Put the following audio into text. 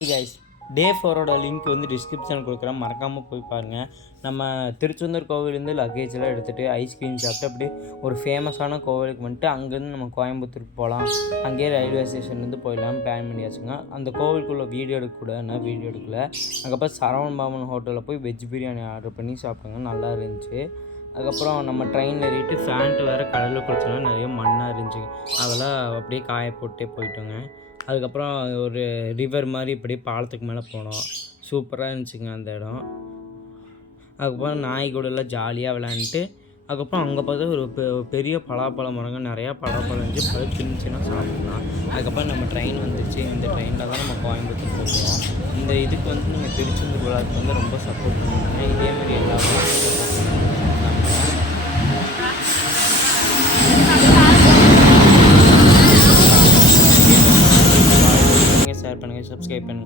Guys டே 4ஓட link வந்து description கொடுக்குறேன், மறக்காமல் போய் பாருங்கள். நம்ம திருச்செந்தூர் கோவிலேருந்து லக்கேஜெலாம் எடுத்துகிட்டு ஐஸ்கிரீம் சாப்பிட்டு அப்படியே ஒரு ஃபேமஸான கோவிலுக்கு வந்துட்டு அங்கேருந்து நம்ம கோயம்புத்தூருக்கு போகலாம். அங்கேயே ரயில்வே ஸ்டேஷன்லேருந்து போயிடலாம்னு பிளான் பண்ணியாச்சுங்க. அந்த கோவிலுக்குள்ளே வீடியோ எடுக்கக்கூடாதுன்னா வீடியோ எடுக்கல. அதுக்கப்புறம் சரவண பவன் ஹோட்டலில் போய் வெஜ் பிரியாணி ஆர்டர் பண்ணி சாப்பிட்டோங்க, நல்லா இருந்துச்சு. அதுக்கப்புறம் நம்ம ட்ரெயினில் ஏறிட்டு ஃபேண்ட்டு வேறு கடலில் குளிச்சோன்னா நிறைய மண்ணாக இருந்துச்சுங்க, அதெல்லாம் அப்படியே காய போட்டே போயிட்டோங்க. அதுக்கப்புறம் ஒரு ரிவர் மாதிரி இப்படியே பாலத்துக்கு மேலே போனோம், சூப்பராக இருந்துச்சுங்க அந்த இடம். அதுக்கப்புறம் நாய் கூடலாம் ஜாலியாக விளையாண்டுட்டு அதுக்கப்புறம் அங்கே பார்த்தா ஒரு பெரிய பலாப்பழ மரங்க, நிறையா பலாப்பழம் இருந்துச்சு, பழுத்து இருந்துச்சுன்னா சாப்பிட்லாம். அதுக்கப்புறம் நம்ம ட்ரெயின் வந்துச்சு, இந்த ட்ரெயினில் தான் நம்ம கோயம்புத்தூர் போகிறோம். இந்த இதுக்கு வந்து நீங்கள் திருச்செந்தூர் விழாவுக்கு வந்து ரொம்ப சப்போர்ட் பண்ணுவாங்க. இதேமாதிரி எல்லாமே ஷேர் பண்ணுங்கள், சப்ஸ்கிரைப் பண்ணுங்கள்.